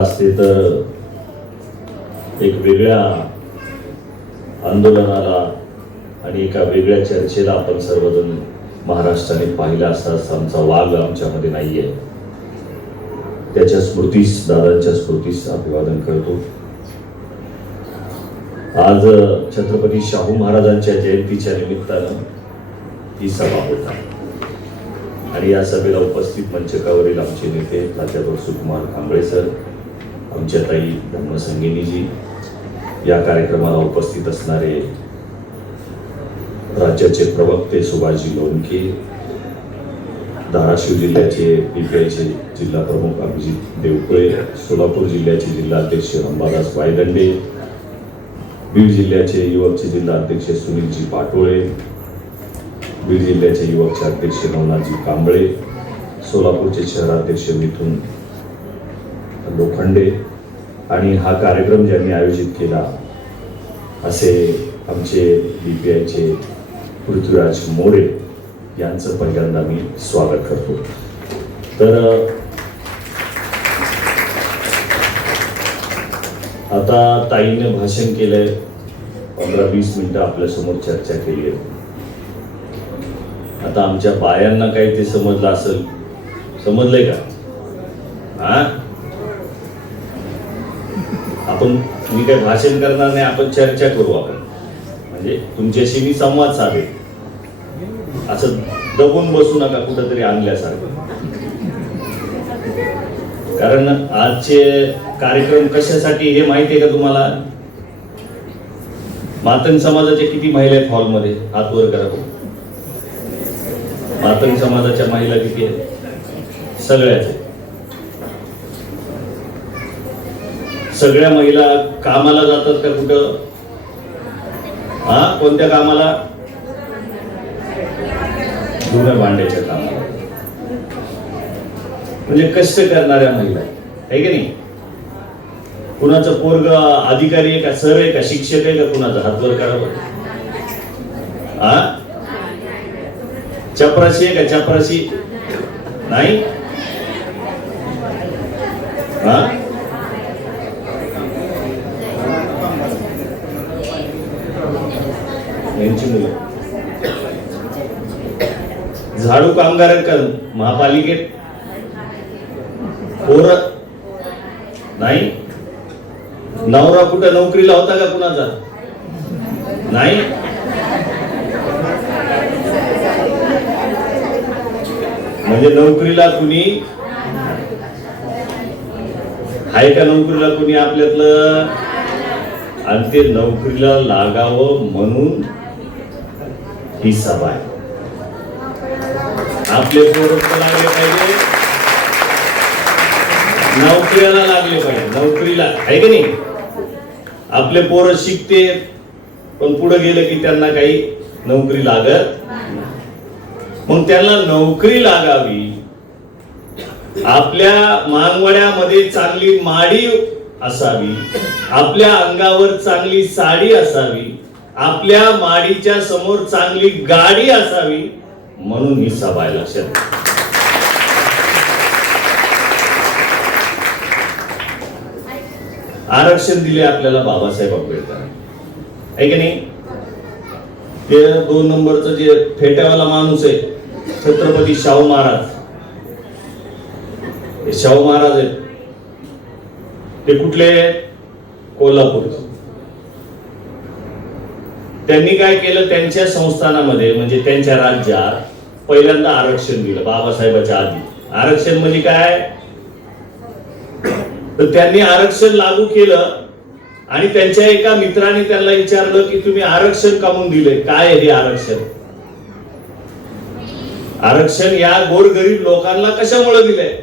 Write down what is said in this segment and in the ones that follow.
असते तर एक वेगळ्या आंदोलनाला आणि एका वेगळ्या चर्चेला आपण सर्वजण महाराष्ट्राने पाहिला असता आमचा वाघ आमच्यामध्ये नाहीये. त्याच्या स्मृतीस, दादांच्या स्मृतीस अभिवादन करतो. आज छत्रपती शाहू महाराजांच्या जयंतीच्या निमित्तानं ही सभा होत आहे आणि या सभेला उपस्थित मंचकावरील आमचे नेते प्राध्यापक सुकुमार कांबळे सर, आमच्या ताई धम्मसंगिनीजी, या कार्यक्रमाला उपस्थित असणारे राज्याचे प्रवक्ते सुभाषजी लोणके, धाराशिव जिल्ह्याचे पीपीआयचे जिल्हा प्रमुख अभिजित देवकुळे, सोलापूर जिल्ह्याचे जिल्हाध्यक्ष अंबादास वायदंडे, बीड जिल्ह्याचे युवकचे जिल्हाध्यक्ष सुनीलजी पाटोळे, बीड जिल्ह्याचे युवकचे अध्यक्ष नवनाथजी कांबळे, सोलापूरचे शहराध्यक्ष मिथुन लोखंडे आणि हा कार्यक्रम ज्यांनी आयोजित केला असे आमचे बीपीआयचे पृथ्वीराज मोरे यांचं पहिल्यांदा मी स्वागत करतो. तर आता ताईने भाषण केलंय, 15-20 मिनिटं आपल्यासमोर चर्चा केली आहे. आता आमच्या बायांना काही ते समजलं असेल, समजलंय का? हा, आपण, मी काही भाषण करणार नाही, आपण चर्चा करू. आपण म्हणजे तुमच्याशी मी संवाद साधेल, असं दबून बसू नका कुठंतरी आणल्यासारखं. कारण आजचे कार्यक्रम कशासाठी हे माहिती आहे का तुम्हाला? मातंग समाजाच्या किती महिला आहेत हॉलमध्ये? हात वर करा. मातंग समाजाच्या महिला किती आहेत? सगळ्याच. सगळ्या महिला कामाला जातात का कुठं? हा, कोणत्या कामाला? धुण्या भांड्याच्या कामाला. म्हणजे कष्ट करणाऱ्या महिला आहे की नाही? कुणाचं पोरग अधिकारी आहे का, सर आहे का, शिक्षक आहे का, कुणाचा? हातवर करावं. हा, चपराशी आहे का? चपराशी नाही. हा, यांची मुलं झाडू कामगार आहेत का महापालिकेत? पोर नाही. नवरा कुठं नोकरीला होता का कुणाचा? नाही. म्हणजे नोकरीला कुणी आहे का? नोकरीला कुणी आपल्यातलं? आणि ते नोकरीला लागावं म्हणून ही सभा आहे. आपले पोरं लागले पाहिजे, नोकरीला लागले पाहिजे, नोकरीला, आहे की नाही? आपले पोरं शिकते पण पुढे गेले की त्यांना काही नोकरी लागत. मग त्यांना नोकरी लागावी, आपल्या मानवड्यामध्ये चांगली माडी असावी, आपल्या अंगावर चांगली साडी असावी, आपल्या माडीच्या समोर चांगली गाडी असावी, म्हणून ही सभा आहे. लक्षात. आरक्षण दिले आपल्याला बाबासाहेब आंबेडकर, आहे की नाही? ते 2 नंबरचं जे फेट्यावाला माणूस आहे छत्रपती शाहू महाराज, हे शाहू महाराज आहेत. ते कुठले? कोल्हापूरचे. त्यांनी काय केलं? त्यांच्या संस्थानामध्ये म्हणजे त्यांच्या राज्यात पहिल्यांदा आरक्षण दिलं बाबासाहेबांच्या आधी. आरक्षण म्हणजे काय? तर त्यांनी आरक्षण लागू केलं आणि त्यांच्या एका मित्राने त्यांना विचारलं की तुम्ही आरक्षण का म्हणून दिले? काय आहे हे आरक्षण? आरक्षण या गोरगरीब लोकांना कशामुळे दिलंय?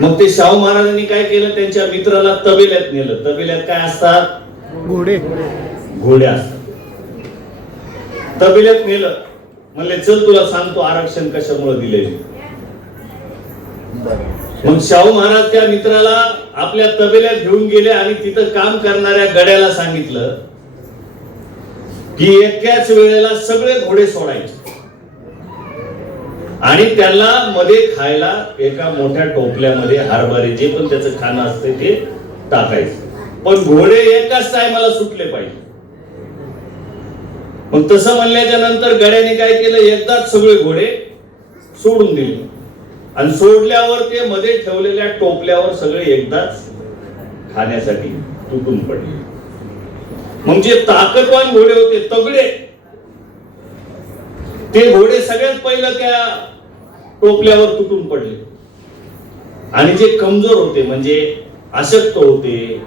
मग ते शाहू महाराजांनी काय केलं? त्यांच्या मित्राला तबेल्यात नेलं. तबेल्यात काय असतात? घोडे. घोडे असतात. तबेल्यात नेलं, म्हणले चल तुला सांगतो आरक्षण कशामुळे दिले. मग शाहू महाराज त्या मित्राला आपल्या तबेल्यात घेऊन गेले आणि तिथं काम करणाऱ्या गड्याला सांगितलं की एकाच वेळेला सगळे घोडे सोडायचे. आणि त्याला मध्ये खायला एका मोठ्या टोपल्यामध्ये हरभरे जे पण त्याचं खाणं असते ते टाकायचं, पण घोडे एकाच टायमाला सुटले पाहिजे. मग तसं म्हणल्याच्या नंतर गड्याने काय केलं, एकदाच सगळे घोडे सोडून दिले आणि सोडल्यावर ते मध्ये ठेवलेल्या टोपल्यावर सगळे एकदाच खाण्यासाठी तुटून पडले. मग जे ताकदवान घोडे होते, तगडे, ते घोडे सगळ्यात पहिलं त्या टोपल्यावर तुटून पडले. आणि जे कमजोर होते म्हणजे अशक्त होते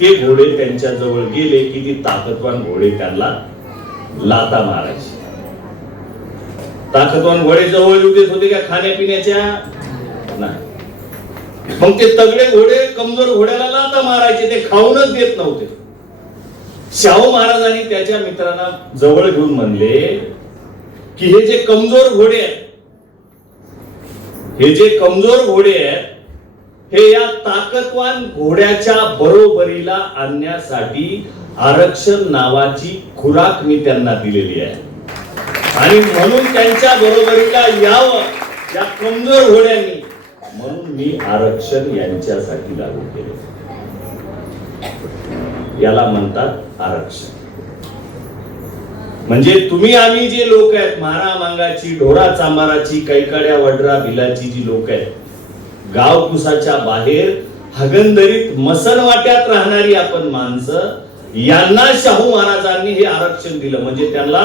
ते घोडे त्यांच्या जवळ गेले की ती ताकदवान घोडे त्यांना लाता मारायचे. ताकदवान घोडे जवळ येऊ देत होते का खाण्यापिण्याच्या? नाही. मग ते तगडे घोडे कमजोर घोड्याला लाता मारायचे, ते खाऊनच देत नव्हते. शाहू महाराजांनी त्याच्या मित्रांना जवळ घेऊन म्हणले की हे जे कमजोर घोडे आहेत, हे जे कमजोर घोडे आहेत, हे या ताकदवान घोड्याच्या बरोबरीला आणण्यासाठी आरक्षण नावाची खुराक मी त्यांना दिलेली आहे आणि म्हणून त्यांच्या बरोबरीला यावं या कमजोर घोड्यांनी, म्हणून मी आरक्षण यांच्यासाठी लागू केले. याला म्हणतात आरक्षण. म्हणजे तुम्ही आम्ही जे लोक आहेत, मारा मांगाची, ढोरा चांबाराची, कैकाड्या वडरा भिलाची जी लोक आहेत, गाव कुसाच्या बाहेर हगंदरीत मसनवाट्यात राहणारी आपण माणसं, यांना शाहू महाराजांनी हे आरक्षण दिलं. म्हणजे त्यांना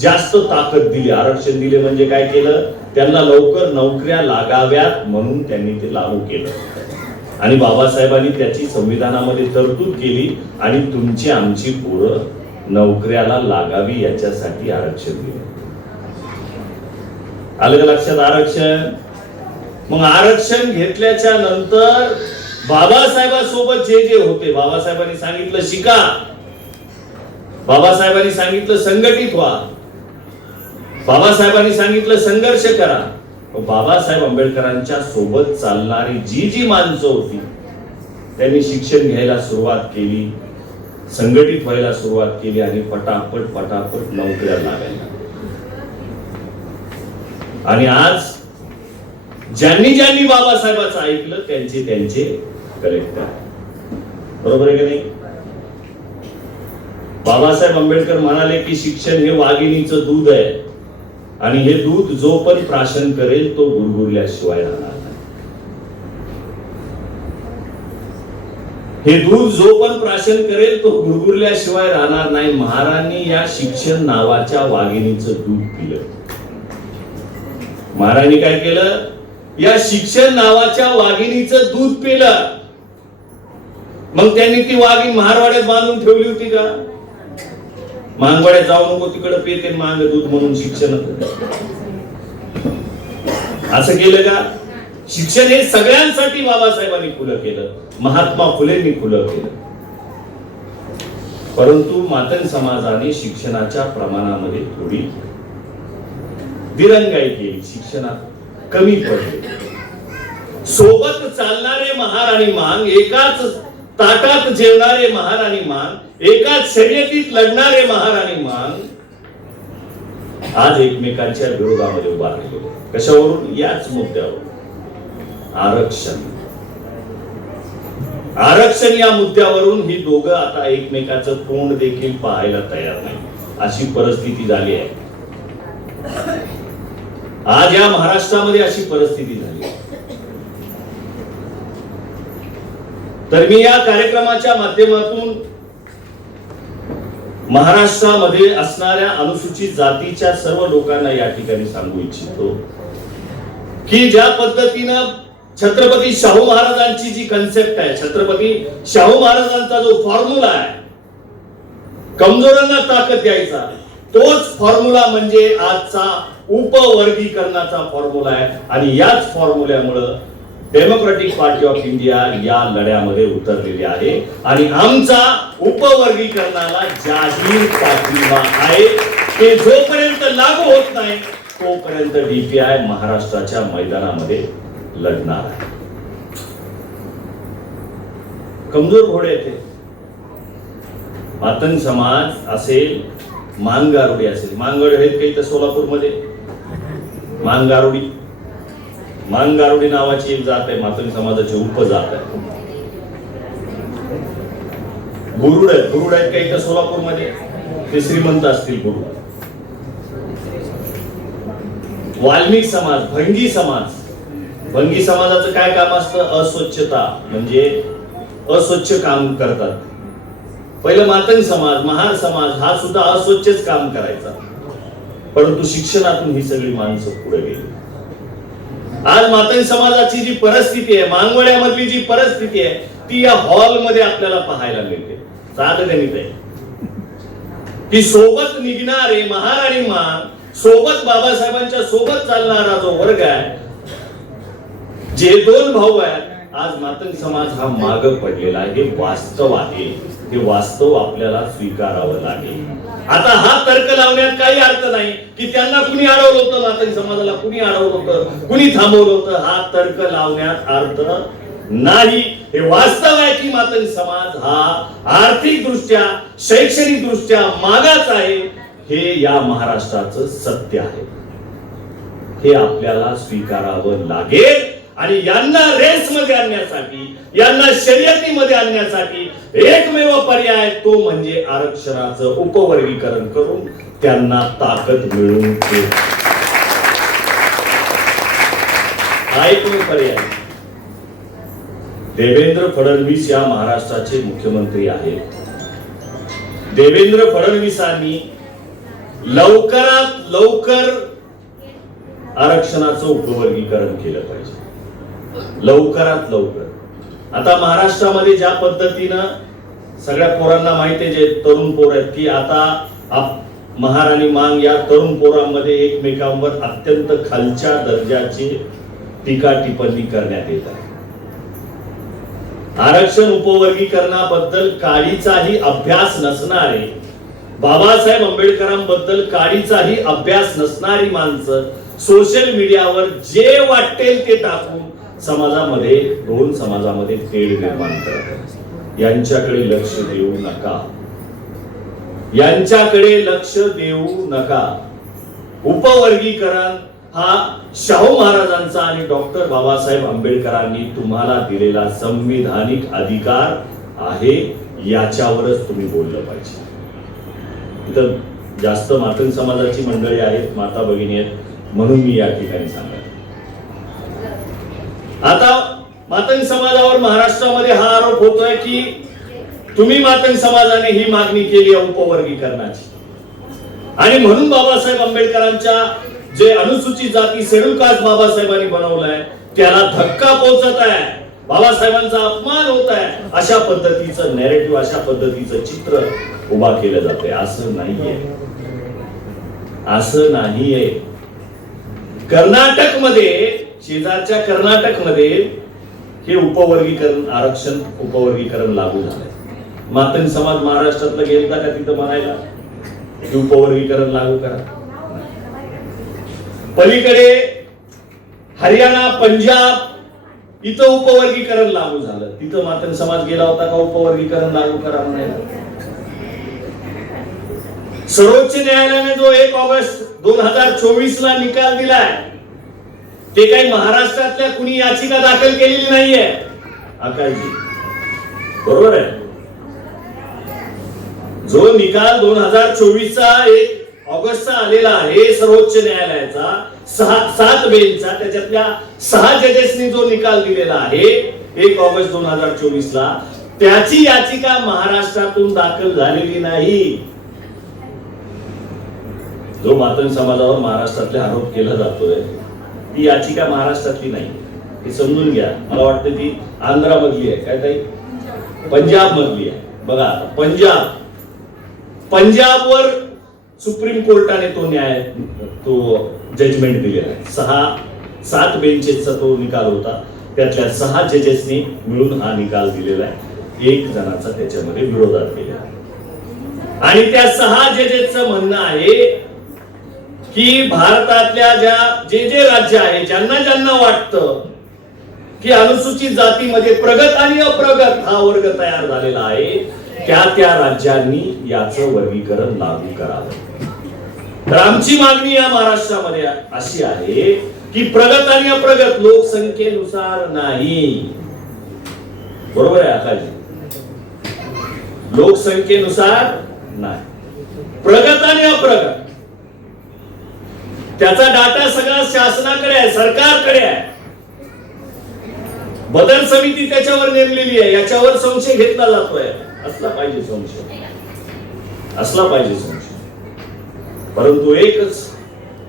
जास्त ताकद दिली. आरक्षण दिले म्हणजे काय केलं, त्यांना लवकर नोकऱ्या लागाव्यात म्हणून त्यांनी ते लागू केलं. आणि बाबासाहेबांनी त्याची संविधानामध्ये तरतूद केली आणि तुमची आमची पोरं नोकऱ्याला लागावी याच्यासाठी आरक्षण दिलं. आलं का लक्षात आरक्षण? मग आरक्षण घेतल्याच्या नंतर बाबासाहेबांसोबत जे जे होते, बाबासाहेबांनी सांगितलं शिका, बाबासाहेबांनी सांगितलं संघटित व्हा, बाबासाहेबांनी सांगितलं संघर्ष करा. बाबासाहेब आंबेडकरांच्या सोबत चालणारी जी जी माणसं होती त्यांनी शिक्षण घ्यायला सुरुवात केली, संघटित व्हायला सुरुवात केली आणि पटापट पटापट नोकऱ्या लागायला. आणि आज ज्यांनी ज्यांनी बाबासाहेबांचं ऐकलं त्यांचे त्यांचे कलेक्टर. बरोबर आहे का नाही? बाबासाहेब आंबेडकर म्हणाले की शिक्षण हे वाघिणीचं दूध आहे आणि हे दूध जो पण प्राशन करेल तो गुरगुरल्याशिवाय राहणार नाही. हे दूध जो पण प्राशन करेल तो गुरगुरल्याशिवाय राहणार नाही. महाराजांनी या शिक्षण नावाच्या वाघिणीचं दूध पिलं. महाराजांनी काय केलं, या शिक्षण नावाच्या वाघिणीचं दूध पिलं. मग त्यांनी ती वाघीण महारवाड्यात बांधून ठेवली होती का? मांगवाड्यात जाऊ नको तिकडे पेते मांग दूध म्हणून शिक्षण असं केलं का? शिक्षण हे सगळ्यांसाठी बाबासाहेबांनी खुलं केलं, महात्मा फुलेंनी खुलं केलं. परंतु मातंग समाजाने शिक्षणाच्या प्रमाणामध्ये थोडी दिरंगाई केली, शिक्षणात कमी पडले. सोबत चालणारे महार आणि मांग, एकाच ताटात जेवणारे महार आणि मांग, एकाच शर्यतीत लढणारे महार आणि मांग आज एकमेकांच्या विरोधामध्ये उभा राहिले. कशावरून? याच मुद्द्यावर आरक्षण. आरक्षण या मुद्द्यावरून ही दोघं आता एकमेकाचं तोंड देखील पाहायला तयार नाही, अशी परिस्थिती झाली आहे. आज या महाराष्ट्रामध्ये अशी परिस्थिती झाली. तर मी या कार्यक्रमाच्या माध्यमातून महाराष्ट्रामध्ये असणाऱ्या अनुसूचित जातीच्या सर्व लोकांना या ठिकाणी सांगू इच्छितो की ज्या पद्धतीनं छत्रपती शाहू महाराजांची जी कन्सेप्ट आहे, छत्रपती शाहू महाराजांचा जो फॉर्म्युला आहे कमजोरांना ताकद द्यायचा, तोच फॉर्म्युला म्हणजे आजचा उपवर्गीकरणाचा फॉर्म्युला आहे. आणि याच फॉर्म्युल्यामुळे डेमोक्रेटिक पार्टी ऑफ इंडिया या लढ्यामध्ये उतरलेली आहे आणि आमचा उपवर्गीकरणाला जाहीर पाठिंबा आहे. ते जोपर्यंत लागू होत नाही तोपर्यंत डीपीआय महाराष्ट्राच्या मैदानामध्ये लढणार आहे. कमजोर घोडे ते मातंग समाज असेल, मांगारोडे असेल. मांगारोडे आहेत काही तर सोलापूरमध्ये मांगारोडी नावाची एक जात आहे, मातंग समाजाची उपजात आहे. गुरुड आहेत काही तर सोलापूरमध्ये, ते श्रीमंत असतील गुरुड. वाल्मिक समाज, भंगी समाजाचं काय काम असतं? अस्वच्छता, म्हणजे अस्वच्छ काम करतात. पहिलं मातंग समाज, महार समाज हा सुद्धा अस्वच्छच काम करायचा, परंतु शिक्षणातून ही सगळी माणसं पुढे गेली. आज मातंग समाजाची जी परिस्थिती आहे, मांगवड्यामधली जी परिस्थिती आहे, ती या हॉलमध्ये आपल्याला पाहायला मिळते. साधं गणित आहे की सोबत निघणारे महार आणि मान, सोबत बाबासाहेबांच्या सोबत चालणारा जो वर्ग आहे, जे दोन भाऊ आहेत, आज मातंग समाज हा मागे पडलेला आहे. हे वास्तव आहे, हे वास्तव आपल्याला स्वीकारावं लागेल. आता हा तर्क लावण्यात काही अर्थ नाही की त्यांना कुणी अडवलं होतं, मातंग समाजाला कुणी अडवलं होतं, कुणी थांबवलं होतं. हा तर्क लावण्यात अर्थ नाही. हे वास्तव आहे की मातंग समाज हा आर्थिक दृष्ट्या, शैक्षणिक दृष्ट्या मागास आहे. हे या महाराष्ट्राचं सत्य आहे, हे आपल्याला स्वीकारावं लागेल. आणि यांना रेसमध्ये आणण्यासाठी, यांना शर्यतीमध्ये आणण्यासाठी एकमेव पर्याय तो म्हणजे आरक्षणाचं उपवर्गीकरण करून त्यांना ताकद मिळवून देणे. हा एकमेव पर्याय. देवेंद्र फडणवीस या महाराष्ट्राचे मुख्यमंत्री आहेत. देवेंद्र फडणवीसांनी लवकरात लवकर आरक्षणाचं उपवर्गीकरण केलं पाहिजे, लवकरात लवकर. आता महाराष्ट्रामध्ये ज्या पद्धतीनं सगळ्या पोरांना माहिती आहे, जे तरुण पोर आहेत, की आता महार आणि मांग या तरुण पोरांमध्ये एकमेकांवर अत्यंत खालच्या दर्जाची टीका टिप्पणी करण्यात येत आहे. आरक्षण उपवर्गीकरणाबद्दल काडीचाही अभ्यास नसणारे, बाबासाहेब आंबेडकरांबद्दल काडीचाही अभ्यास नसणारी माणसं सोशल मीडियावर जे वाटेल ते टाकून समाजामध्ये, दोन समाजामध्ये तेढ निर्माण करतात. यांच्याकडे लक्ष देऊ नका, यांच्याकडे लक्ष देऊ नका. उपवर्गीकरण हा शाहू महाराजांचा आणि डॉक्टर बाबासाहेब आंबेडकरांनी तुम्हाला दिलेला संविधानिक अधिकार आहे, याच्यावरच तुम्ही बोललं पाहिजे. इथं जास्त मातंग समाजाची मंडळी आहेत, माता भगिनी आहेत, म्हणून मी या ठिकाणी सांगतो. आता मातंग समाजावर महाराष्ट्रामध्ये हा आरोप होतोय की तुम्ही मातंग समाजाने ही मागणी केली आहे उपवर्गीकरणाची, आणि म्हणून बाबासाहेब आंबेडकरांच्या जे अनुसूचित जाती, शेड्यूल कास्ट बाबासाहेबांनी बनवलाय त्याला धक्का पोहोचत आहे, बाबासाहेबांचा अपमान होत आहे. अशा पद्धतीचं नॅरेटिव्ह, अशा पद्धतीचं चित्र उभा केलं जाते. असं नाहीये, असं नाहीये. कर्नाटकमध्ये, शेजारच्या कर्नाटकमध्ये हे उपवर्गीकरण, आरक्षण उपवर्गीकरण लागू झालंय. मातंग समाज महाराष्ट्रातला गेलता का तिथं म्हणायला उपवर्गीकरण लागू करा? पलीकडे हरियाणा, पंजाब इथं उपवर्गीकरण लागू झालं, तिथं मातंग समाज गेला होता का उपवर्गीकरण लागू करा म्हणायला? सर्वोच्च न्यायालयाने जो 1 ऑगस्ट 2024 ला निकाल दिलाय, ते काही महाराष्ट्रातल्या कुणी याचिका दाखल केलेली नाहीये आकाशजी, बरोबर आहे? जो निकाल 2024 चा 1 ऑगस्टचा आलेला आहे सर्वोच्च न्यायालयाचा 7 बेंचचा, त्याच्यातल्या 6 जजेसनी जो निकाल दिलेला आहे 1 ऑगस्ट 2024 ला, त्याची याचिका महाराष्ट्रातून दाखल झालेली नाही. जो मातंग समाजावर महाराष्ट्रातले आरोप केला जातोय ती याचिका महाराष्ट्रातली नाही, हे समजून घ्या. मला वाटतं ती आंध्रा मधली आहे, काय ताई? पंजाब मधली आहे. बघा पंजाबवर सुप्रीम कोर्टाने तो जजमेंट दिलेला आहे. 7 बेंचेसचा तो निकाल होता, त्यातल्या 6 जजेसनी मिळून हा निकाल दिलेला आहे. 1 जणाचा त्याच्यामध्ये विरोधात केलेला आहे. आणि त्या 6 जजेसचं म्हणणं आहे की भारतातल्या जे राज्य आहे, ज्यांना वाटतं की अनुसूचित जातीमध्ये प्रगत आणि अप्रगत हा वर्ग तयार झालेला आहे, त्या राज्यांनी याचं वर्गीकरण लागू करावं. तर आमची मागणी या महाराष्ट्रामध्ये अशी आहे की प्रगत आणि अप्रगत लोकसंख्येनुसार नाही. बरोबर आहे आकाशजी? लोकसंख्येनुसार नाही, प्रगत आणि अप्रगत त्याचा डाटा सगळा शासनाकडे आहे, सरकारकडे आहे. बदल समिती त्याच्यावर नेमलेली आहे. याच्यावर संशय घेतला जातोय. असला पाहिजे संशय, असला पाहिजे संशय. परंतु एकच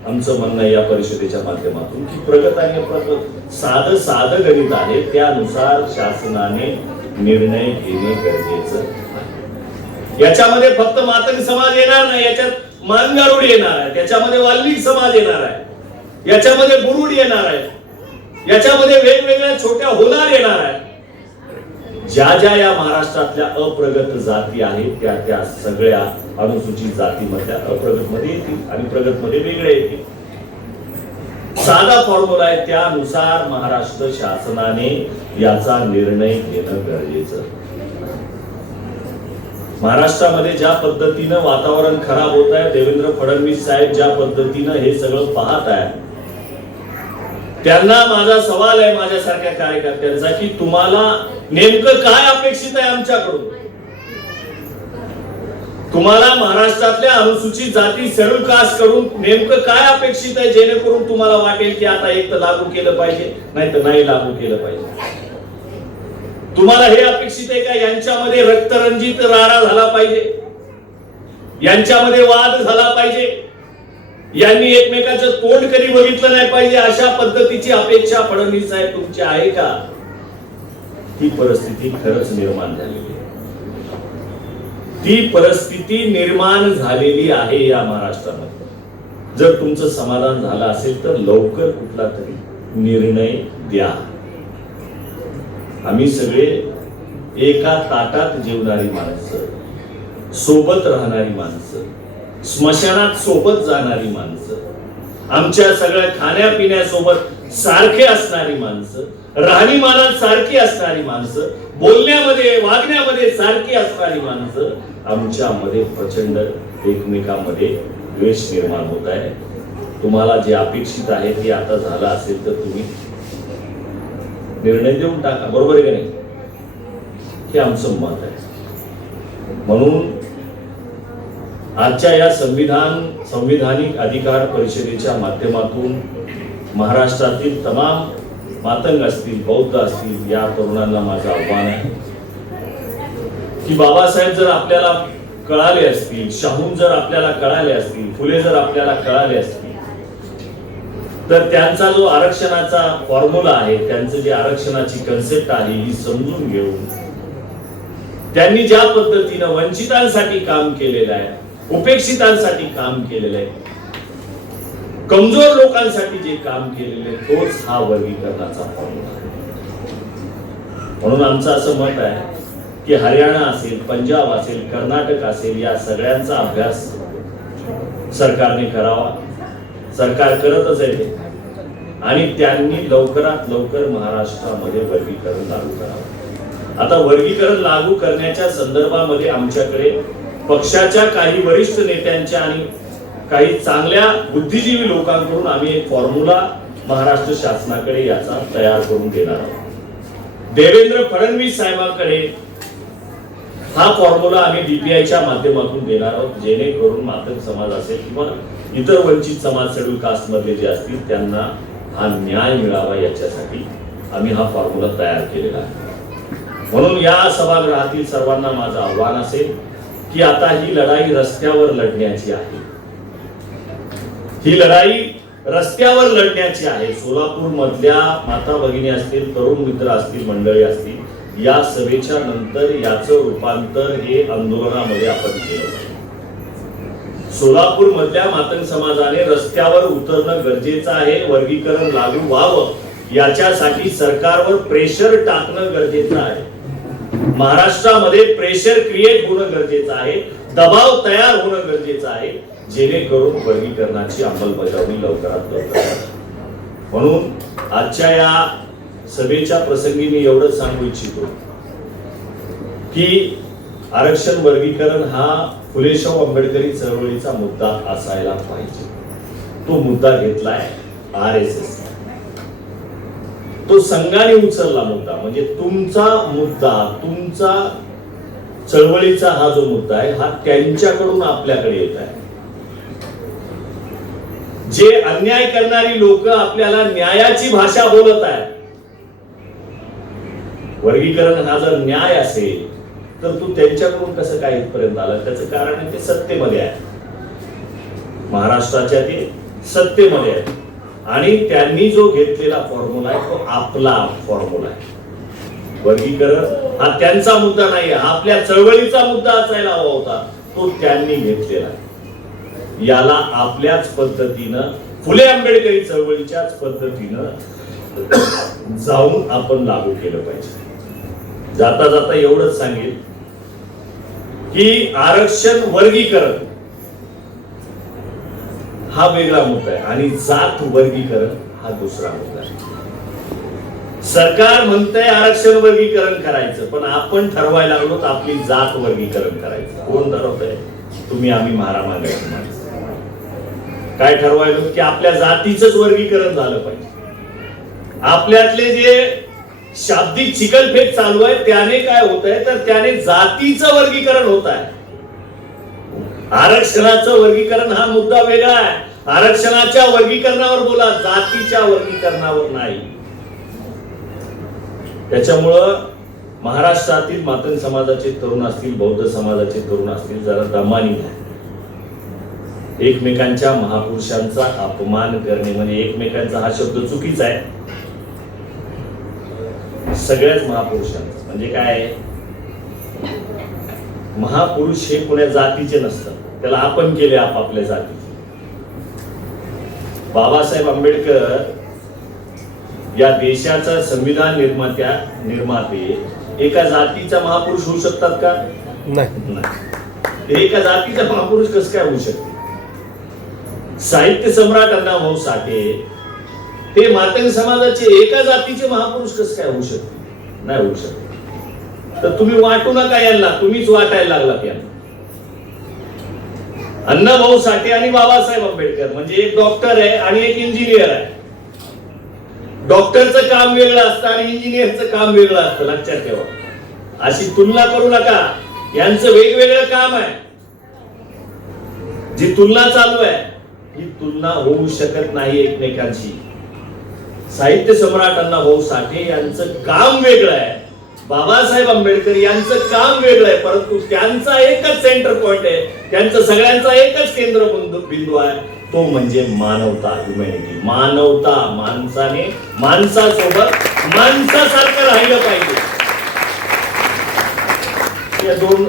आमचं म्हणणं आहे या परिषदेच्या माध्यमातून की प्रगत आणि अप्रगत साधं गणित आहे, त्यानुसार शासनाने निर्णय घेणे गरजेचं आहे. याच्यामध्ये फक्त मातंग समाज येणार नाही, याच्यात मानगारुड येणार आहे, त्याच्यामध्ये वाल्मिक समाज येणार आहे, याच्यामध्ये बुरुड येणार आहे, याच्यामध्ये वेगवेगळ्या छोट्या होणार येणार आहेत. ज्या या महाराष्ट्रातल्या अप्रगत जाती आहेत त्या सगळ्या अनुसूचित जातीमधल्या अप्रगत मध्ये येतील आणि प्रगत मध्ये वेगळे येतील. साधा फॉर्म्युला आहे, त्यानुसार महाराष्ट्र शासनाने याचा निर्णय घेणं गरजेचं. महाराष्ट्रामध्ये ज्या पद्धतीनं वातावरण खराब होत आहे, देवेंद्र फडणवीस साहेब ज्या पद्धतीनं हे सगळं पाहत आहे, त्यांना माझा सवाल आहे माझ्यासारख्या कार्यकर्त्यांचा की तुम्हाला नेमकं काय अपेक्षित आहे आमच्याकडून? तुम्हाला महाराष्ट्रातल्या अनुसूचित जाती शेड्यूल कास्ट कडून नेमकं काय अपेक्षित आहे, जेणेकरून तुम्हाला वाटेल की आता एक तर लागू केलं पाहिजे, नाही तर नाही लागू केलं पाहिजे? तुम्हाला हे अपेक्षित आहे का यांच्यामध्ये रक्तरंजित राडा झाला पाहिजे, यांच्यामध्ये वाद झाला पाहिजे, यांनी एकमेकाचं तोंड कधी बघितलं नाही पाहिजे, अशा पद्धतीची अपेक्षा फडणवीस साहेब तुमची आहे का? ती परिस्थिती खरंच निर्माण झालेली आहे. ती परिस्थिती निर्माण झालेली आहे या महाराष्ट्रामध्ये. जर तुमचं समाधान झालं असेल तर लवकर कुठला तरी निर्णय द्या. आम्ही सगळे एका ताटात जेवणारी माणसं, सोबत राहणारी माणसं, स्मशानात सोबत जाणारी माणसं, आमच्या सगळ्या खाण्यापिण्यासोबत सारखे असणारी माणसं, राहणीमानात सारखी असणारी माणसं, बोलण्यामध्ये वागण्यामध्ये सारखी असणारी माणसं, आमच्यामध्ये प्रचंड एकमेकांमध्ये द्वेष निर्माण होत आहे. तुम्हाला जे अपेक्षित आहे ते आता झालं असेल तर तुम्ही निर्णय देऊन टाका. बरोबर आहे का नाही? हे आमचं मत आहे. म्हणून आजच्या या संविधानिक अधिकार परिषदेच्या माध्यमातून महाराष्ट्रातील तमाम मातंग असतील, बौद्ध असतील, या तरुणांना माझं आव्हान आहे की बाबासाहेब जर आपल्याला कळाले असतील, शाहू जर आपल्याला कळाले असतील, फुले जर आपल्याला कळाले असतील, तर त्यांचा जो आरक्षणाचा फॉर्म्युला आहे, त्यांचं जे आरक्षणाची कन्सेप्ट आहे, ही समजून घेऊन त्यांनी ज्या पद्धतीनं वंचितांसाठी काम केलेलं आहे, उपेक्षितांसाठी काम केलेलं आहे, कमजोर लोकांसाठी जे काम केलेलं आहे, तोच हा वर्गीकरणाचा फॉर्म्युला आहे. म्हणून आमचं असं मत आहे की हरियाणा असेल, पंजाब असेल, कर्नाटक असेल, या सगळ्यांचा अभ्यास सरकारने करावा. सरकार करतच आहे ते, आणि त्यांनी लवकरात लवकर महाराष्ट्रामध्ये वर्गीकरण लागू करावं. आता वर्गीकरण लागू करण्याच्या संदर्भामध्ये आमच्याकडे पक्षाच्या काही वरिष्ठ नेत्यांच्या आणि काही चांगल्या बुद्धिजीवी लोकांकडून आम्ही एक फॉर्म्युला महाराष्ट्र शासनाकडे याचा तयार करून देणार आहोत. देवेंद्र फडणवीस साहेबांकडे हा फॉर्म्युला आम्ही डीपीआयच्या माध्यमातून देणार आहोत, जेणेकरून मातंग समाज असेल किंवा इतर वंचित समाज शेड्यूल कास्ट मधले जे असतील त्यांना हा न्याय मिळावा, याच्यासाठी आम्ही हा फॉर्म्युला तयार केलेला आहे. म्हणून या सभागृहातील सर्वांना माझं आव्हान असेल की आता ही लढाई रस्त्यावर लढण्याची आहे. ही लढाई रस्त्यावर लढण्याची आहे. सोलापूर मधल्या माता भगिनी असतील, तरुण मित्र असतील, मंडळी असतील, या सभेच्या नंतर याचं रूपांतर हे आंदोलनामध्ये आपण केलं. सोलापूर मधल्या मातंग समाजाने रस्त्यावर उतरणं गरजेचं आहे. वर्गीकरण लागू व्हावं याच्यासाठी सरकारवर प्रेशर टाकणं गरजेचं आहे. महाराष्ट्रामध्ये प्रेशर क्रिएट होणं गरजेचं आहे, दबाव तयार होणं गरजेचं आहे, जेणेकरून वर्गीकरणाची अंमलबजावणी लवकरात लवकर. म्हणून आजच्या या सभेच्या प्रसंगी मी एवढंच सांगू इच्छितो की आरक्षण वर्गीकरण हा फुले शाहू आंबेडकरी चळवळीचा मुद्दा असायला पाहिजे. तो मुद्दा घेतलाय RSS. तो संघाने उचलला मुद्दा, म्हणजे तुमचा मुद्दा, तुमचा चळवळीचा हा जो मुद्दा आहे हा त्यांच्याकडून आपल्याकडे येत आहे. जे अन्याय करणारी लोक आपल्याला न्यायाची भाषा बोलत आहेत. वर्गीकरण हा जर न्याय असेल तर तू त्यांच्याकडून कसं काय इथपर्यंत आला? त्याचं कारण आहे ते सत्तेमध्ये आहे, महाराष्ट्राच्या ते सत्तेमध्ये आहे आणि त्यांनी जो घेतलेला फॉर्म्युला आहे तो आपला फॉर्म्युला आहे. वर्गीकरण हा त्यांचा मुद्दा नाही, हा आपल्या चळवळीचा मुद्दा असायला हवा होता, तो त्यांनी घेतलेला आहे. याला आपल्याच पद्धतीनं फुले आंबेडकरी चळवळीच्याच पद्धतीनं जाऊन आपण लागू केलं पाहिजे. जाता जाता एवढंच सांगेल की आरक्षण वर्गीकरण हा वेगळा मुद्दा आहे आणि जात वर्गीकरण हा दुसरा मुद्दा आहे. सरकार म्हणतंय आरक्षण वर्गीकरण करायचं, पण आपण ठरवायला लागलो तर आपली जात वर्गीकरण करायचं. कोण ठरवतंय? तुम्ही आम्ही मारामागायचं माणसं. काय ठरवायलो की आपल्या जातीचंच वर्गीकरण झालं पाहिजे. आपल्यातले जे शाब्दिक चिकलफेक चालू आहे त्याने काय होत आहे तर त्याने जातीचं वर्गीकरण होत आहे. आरक्षणाचं वर्गीकरण हा मुद्दा वेगळा आहे. आरक्षणाच्या वर्गीकरणावर बोला, जातीच्या वर्गीकरणावर नाही. त्याच्यामुळं महाराष्ट्रातील मातंग समाजाचे तरुण असतील, बौद्ध समाजाचे तरुण असतील, जरा दमानी घ्या. एकमेकांच्या महापुरुषांचा अपमान करणे म्हणजे एकमेकांचा हा शब्द चुकीचा आहे. सगळ्याच महापुरुषांचा म्हणजे काय? महापुरुष हे कोण्या जातीचे नसतात, त्याला आपण केले आपापल्या जातीचे. बाबासाहेब आंबेडकर या देशाचा संविधान निर्माते एका जातीचा महापुरुष होऊ शकतात का? नाही. एका जातीचा महापुरुष कसं काय होऊ शकते? साहित्य सम्राट अण्णाभाऊ साठे ते मातंग समाजाचे एका जातीचे महापुरुष कसं काय होऊ शकते? नाही होऊ शकते. तर तुम्ही वाटू नका यांना, तुम्हीच वाटायला लागलात यांना. अण्णाभाऊ साठे आणि बाबासाहेब आंबेडकर म्हणजे एक डॉक्टर आहे आणि एक इंजिनियर आहे. डॉक्टरचं काम वेगळं असतं आणि इंजिनियरचं काम वेगळं असतं, लक्षात ठेवा. अशी तुलना करू नका. यांचं वेगवेगळं काम आहे. जी तुलना चालू आहे ही तुलना होऊ शकत नाही एकमेकांशी. साहित्य सम्राट अण्णाभाऊ साठे यांचं काम वेगळं आहे, बाबासाहेब आंबेडकर यांचं काम वेगळं आहे, परंतु त्यांचा एकच सेंटर पॉइंट आहे, त्यांचं सगळ्यांचा एकच केंद्र बिंदू आहे, तो म्हणजे मानवता, ह्युमॅनिटी. मानवता, माणसाने माणसासोबत माणसासारखं राहिलं पाहिजे. या दोन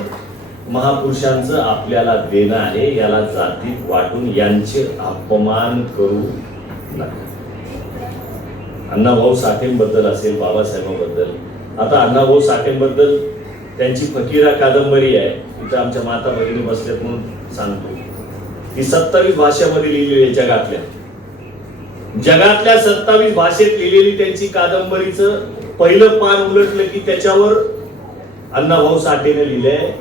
महापुरुषांचं आपल्याला देणं आहे. याला जातीत वाटून यांचे अपमान करू नका. अण्णाभाऊ साठेंबद्दल असेल, बाबासाहेबांबद्दल. आता अण्णाभाऊ साठेंबद्दल त्यांची फकीरा कादंबरी आहे, तिथं आमच्या माता भगिनी बसल्यात म्हणून सांगतो. ती 27 भाषेमध्ये लिहिलेली आहे. जगातल्या 27 भाषेत लिहिलेली त्यांची कादंबरीचं पहिलं पान उलटलं की त्याच्यावर अण्णाभाऊ साठेने लिहिलंय,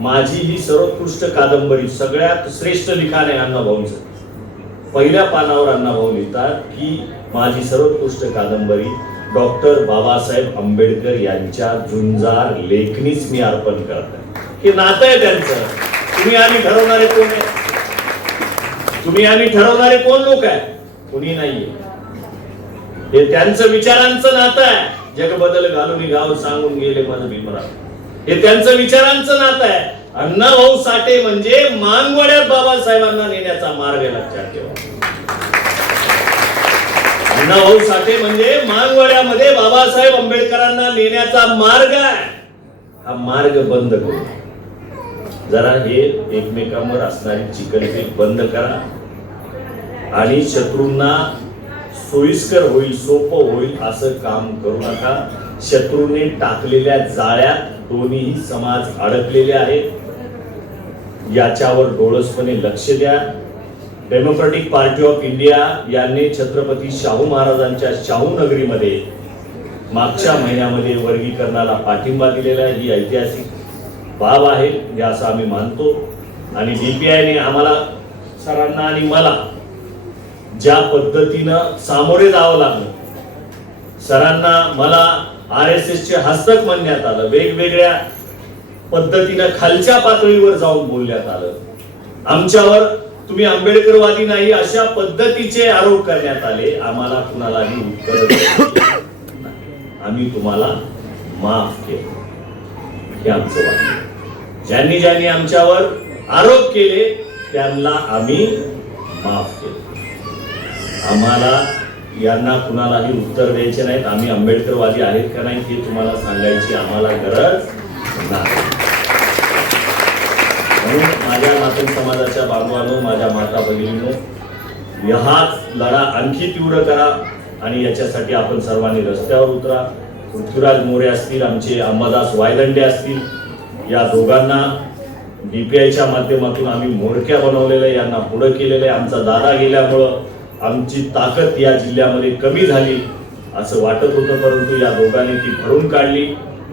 माझी ही सर्वोत्कृष्ट कादंबरी, सगळ्यात श्रेष्ठ लिखाण आहे अण्णाभाऊंचं. पहिल्या पानावर अण्णाभाऊ लिहितात की माझी सर्वोत्कृष्ट कादंबरी डॉक्टर बाबासाहेब आंबेडकर यांच्या झुंजार लेखणीच मी अर्पण करतो. हे नातं आहे त्यांचं. तुम्ही आणि ठरवणारे कोण आहे? तुम्ही आणि ठरवणारे कोण लोक आहे? कुणी नाहीये. हे त्यांचं विचारांचं नातं आहे. जग बदल घालून गाव सांगून गेले मन भीमराव, हे त्यांचं विचारांचं नातं आहे. अण्णाभाऊ साठे म्हणजे मानवड्यात बाबासाहेबांना नेण्याचा मार्ग, लक्षात ठेवा. अण्णाभाऊ साठे म्हणजे मानवड्यामध्ये बाबासाहेब आंबेडकरांना नेण्याचा मार्ग आहे. हा मार्ग बंद करू. जरा हे एकमेकांवर असणारी चिकलफेक बंद करा आणि शत्रूंना सोयीस्कर होईल, सोपं होईल असं काम करू नका. शत्रूने टाकलेल्या जाळ्यात दोन्ही समाज अडकलेले आहेत. याच्यावर डोळसपणे लक्ष द्या. डेमोक्रेटिक पार्टी ऑफ इंडिया यांनी छत्रपती शाहू महाराजांच्या शाहू नगरीमध्ये मागच्या महिन्यामध्ये वर्गीकरणाला पाठिंबा दिलेला आहे. ही ऐतिहासिक बाब आहे हे असं आम्ही मानतो. आणि DPIने आम्हाला सरांना आणि मला ज्या पद्धतीनं सामोरे जावं लागलं, सरांना मला RSSचे हस्तक म्हणण्यात आलं, वेगवेगळ्या पद्धतीनं खालच्या पातळीवर जाऊन बोलण्यात आलं, आमच्यावर तुम्ही आंबेडकरवादी नाही अशा पद्धतीचे आरोप करण्यात आले, आम्हाला कुणालाही उत्तर आम्ही तुम्हाला माफ केलं हे आमचं वाक्य. ज्यांनी ज्यांनी आमच्यावर आरोप केले त्यांना आम्ही माफ केलं. आम्हाला यांना कुणालाही उत्तर द्यायचे नाहीत. आम्ही आंबेडकरवादी आहेत का नाही हे तुम्हाला सांगायची आम्हाला गरज नाही. म्हणून माझ्या नातू समाजाच्या बांधवांनो, माझ्या माता भगिनींनो, हाच लढा आणखी तीव्र करा आणि याच्यासाठी आपण सर्वांनी रस्त्यावर उतरा. पृथ्वीराज मोरे असतील, आमचे अंबादास वायदंडे असतील, या दोघांना DPIच्या माध्यमातून आम्ही मोडक्या बनवलेलं आहे, यांना पुढे केलेलं आहे. आमचा दादा गेल्यामुळं आमची ताकद या जिल्ह्यामध्ये कमी झाली असं वाटत होतं, परंतु या दोघांनी ती भरून काढली.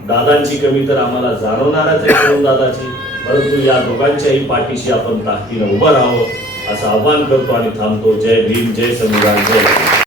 दादांची कमी तर आम्हाला जाणवणारच आहे करून दादाची, परंतु या दोघांच्याही पाठीशी आपण ताकदीनं उभं राहावं असं आवाहन करतो आणि थांबतो. जय भीम, जय संविधान, जय